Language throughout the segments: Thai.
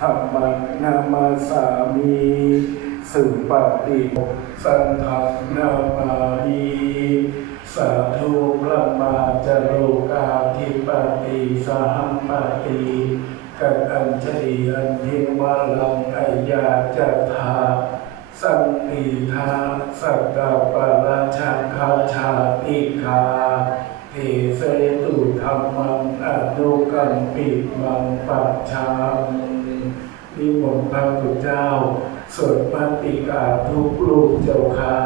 ธรรมนามาสามีสุปฏิสังฆนามามีสาธุพระมาจโรกาธิปติสหัมปติกัอัญชลีอันเทวาลังอายาจัตถาสันติทาสักกาปะราชังคาชาติคา เทเสตุธรรมังอนุกันปิมังปัจฉามนิมนต์พระพุทธเจ้าสวดปฏิกาทุกลูกเจ้าค่ะ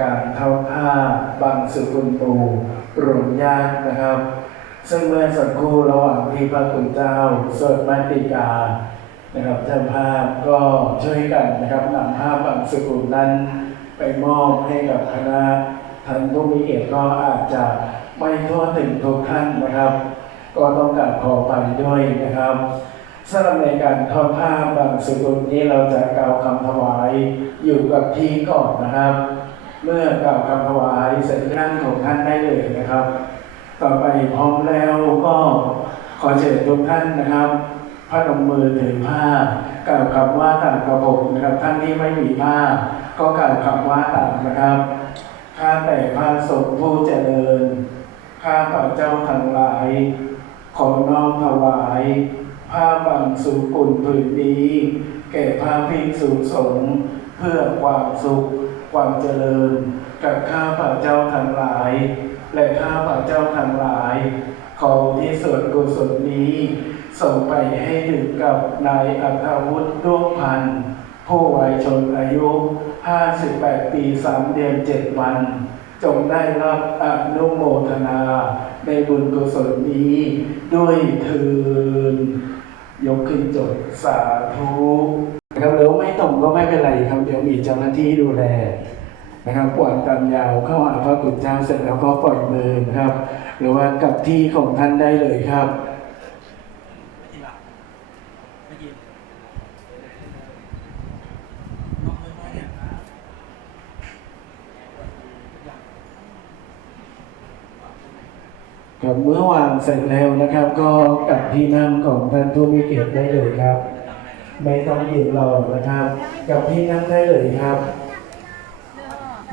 การเท่าท่าบางสุกุลปูปรวมญาตินะครับ ซึ่งเมื่อสักครู่ระหว่างที่พระคุณเจ้าสวดมติกานะครับเจ้าภาพก็ช่วยกันนะครับนำภาพบางสุกุลนั้น ไปมอบให้กับคณะท่านผู้มีเกียรติก็อาจจะไม่ทั่วถึงทุกท่านนะครับ ก็ต้องกราบขอไปด้วยนะครับสำหรับในการทอดผ้าบางสุกุลนี้เราจะกล่าวคำถวายอยู่กับที่ก่อนนะครับ เมื่อกล่าวคำถวายเสร็จนั่งของท่านได้เลยนะครับ ต่อไปพร้อมแล้วก็ขอเชิญทุกท่านนะครับพระนมมือถือผ้ากล่าวคำว่าตามกระผมนะครับท่านที่ไม่มีผ้า ก็กล่าวคำว่าตามนะครับข้าแต่พระสงฆ์ผู้เจริญข้าพระเจ้าทั้งหลาย ขอน้อมถวาย ผ้าบางสุกุลผืนนี้ แก่พระภิกษุสงฆ์เพื่อความสุข ความเจริญกับข้าพระเจ้าทั้งหลาย และข้าพระเจ้าทั้งหลาย ขอที่ส่วนกุศลนี้ ส่งไปให้ถึงกับนายอัธวุฒิด้วงพันธ์ผู้วัยชนอายุ 58 ปี 3 เดือน 7 วัน จงได้รับอนุโมทนา ในบุญกุศลนี้ ด้วยเทินยกขึ้นจดสาธุ นะครับหรือไม่ตรงก็ไม่เป็นไรครับเดี๋ยวมีเจ้าหน้าที่ดูแลนะครับปล่อยตามยาวเข้าหาพระกุฎเจ้าเสร็จแล้วก็ปล่อยมือครับ หรือว่ากลับที่ของท่านได้เลยครับเนี่ยครับเมื่อวางเสร็จแล้วนะครับ ก็กลับที่นั่งของท่านผู้มีเกียรติได้เลยครับ ไม่ต้องยืนรอนะครับ กับที่นั่งได้เลยครับ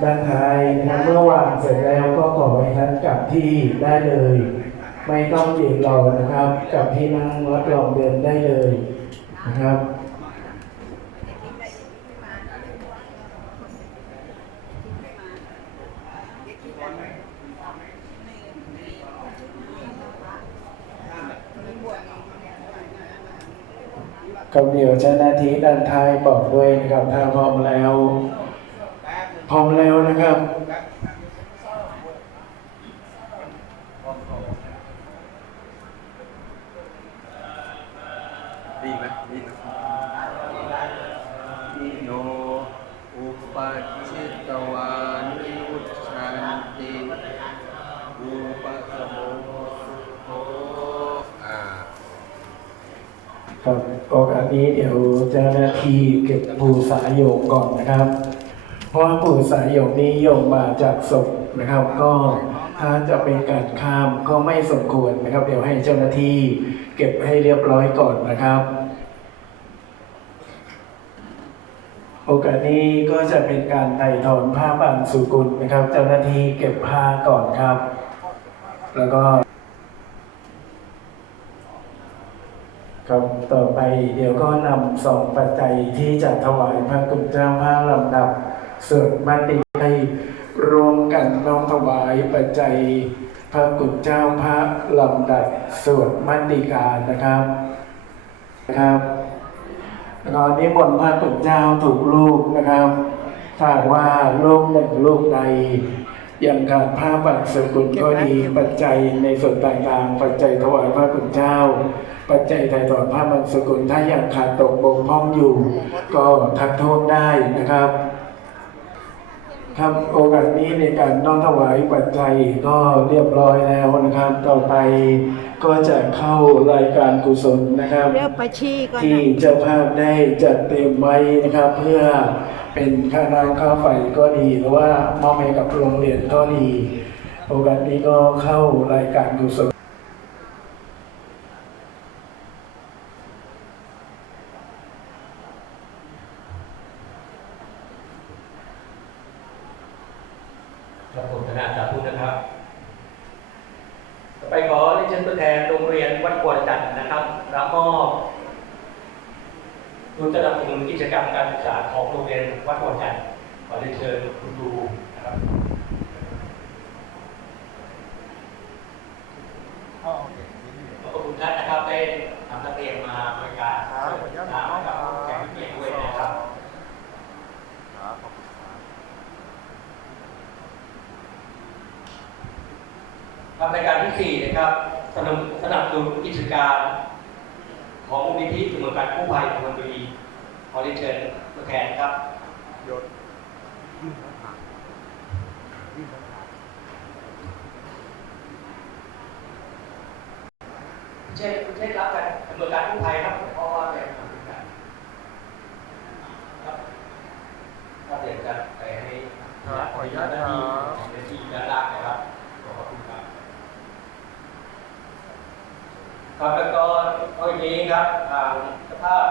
ด้านท้ายนะครับเมื่อวางเสร็จแล้วก็ขอให้ท่านกลับที่ได้เลย ไม่ต้องยืนรอนะครับ กับที่นั่งรับรองเดินได้เลยนะครับ กับเดี๋ยวเจ้าหน้าที่ด้านท้ายบอกด้วยนะครับถ้าพร้อมแล้ว พร้อมแล้วนะครับดีไหมดีไหมอิโนอุปัชชิตวานิวุชันติอุปสมโสุโธอ่า ครับโอกาสนี้เดี๋ยวเจ้าหน้าที่เก็บปูสายโยกก่อนนะครับ เพราะปูสายโยกนี้โยกมาจากศพนะครับ ก็ถ้าจะเป็นการข้ามก็ไม่สมควรนะครับ เดี๋ยวให้เจ้าหน้าที่เก็บให้เรียบร้อยก่อนนะครับ โอกาสนี้ก็จะเป็นการไถ่ถอนผ้าบางสุกุลนะครับ เจ้าหน้าที่เก็บผ้าก่อนครับ แล้วก็ ครับต่อไปเดี๋ยวก็นำสองปัจจัยที่จะถวายพระคุณเจ้าพระลำดับสวดมาติให้รวมกันน้อมถวายปัจจัยพระคุณเจ้าพระลำดับสวดมาติกานะครับนะครับแล้วก็นิมนพระคุณเจ้าถูกลูกนะครับถ้าว่าลูกหนึ่งลูกใดยังขาดผ้าบัตรสกุลก็ดีปัจจัยในส่วนต่างๆปัจจัยถวายพระคุณเจ้าปัจจัยไถ่ถอนผ้าบัตรสกุลถ้ายังขาดตกบกพร่องอยู่ ก็ทักโทษได้นะครับครับโอกาสนี้ในการน้อมถวายปัจจัยก็เรียบร้อยแล้วนะครับ ต่อไปก็จะเข้ารายการกุศลนะครับเรียกไปชี้ก่อนที่นะเจ้าภาพได้จัดเตรียมไว้นะครับ เพื่อเป็นค่าน้ำค่าไฟก็ดีหรือว่ามอบให้กับโรงเรียนก็ดี โอกาสนี้ก็เข้ารายการกุศล รับผมธนาสาธุนะครับ ต่อไปขอเรียนเชิญตัวแทนโรงเรียนวัดกวนจันทร์นะครับรับมอบทุนสนับสนุนกิจกรรมการศึกษาของโรงเรียนวัดกวนจันทร์ขอเรียนเชิญคุณครูนะครับขอบคุณท่านนะครับได้ทำนักเรียนมาบริการเสริมน้ำให้กับแขกผู้เกียรติด้วยนะครับ ครับขอบคุณครับ นะครับสนับสนับสนุนกิจการของมูลนิธิสมุนการกู้ภัยธนบุรีขอเรียนเชิญตัวแทนครับยศเช่นเช่นรับกันสมุนการกู้ภัยครับเพราะว่าเป็นทำกันครับก็เดี๋ยวจะไปให้ ครับขออนุญาตค หน้ รั ที่ บ ของเจ้าหน้าที่ด้านล่างนะครับขอบพระคุณครับ ครับแล้วก็เอาอย่างนี้ครับทางสภาพ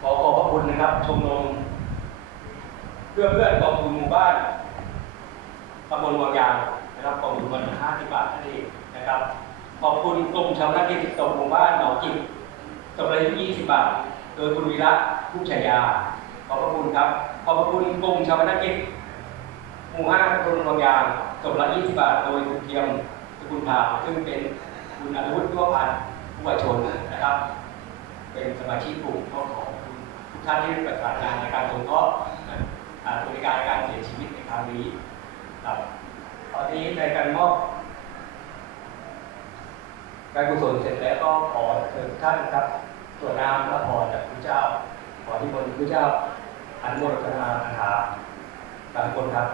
ขอขอบพระคุณนะครับ ชมรมเพื่อเพื่อนกองทุนหมู่บ้านตำบลวังยางนะครับกองทุนวันละห้าสิบบาทนั่นเองนะครับ ขอบคุณกลุ่ มชาวนากิจตกหมู่บ้านหนองจิกตกละยี่สิบบาท โดยคุณวีระผู้ชายา ขอบพระคุณครับ ขอบพระคุณกลุ่มชาวนากิจหมู่ห้าตำบลวังยางตกละยี่สิบบาท โดยคุณเทียมสกุลภาซึ่งเป็นคุณอนุวุฒิทั่วพันธ์ผู้วชนนะครับ เป็นสมาชิกกลุ่มก็ขอบคุณทุกท่านที่ปฏิบัติงานในการสงเคราะห์อ่าบริการการเสียชีวิตในครั้งนี้ครับตอนนี้ในการมอบ การกุศลเสร็จแล้วก็ขอเชิญท่านครับตรวจน้ำและพรจากพระเจ้า ขอที่บนพระเจ้าอันโมทนาคาถาตางคนครับ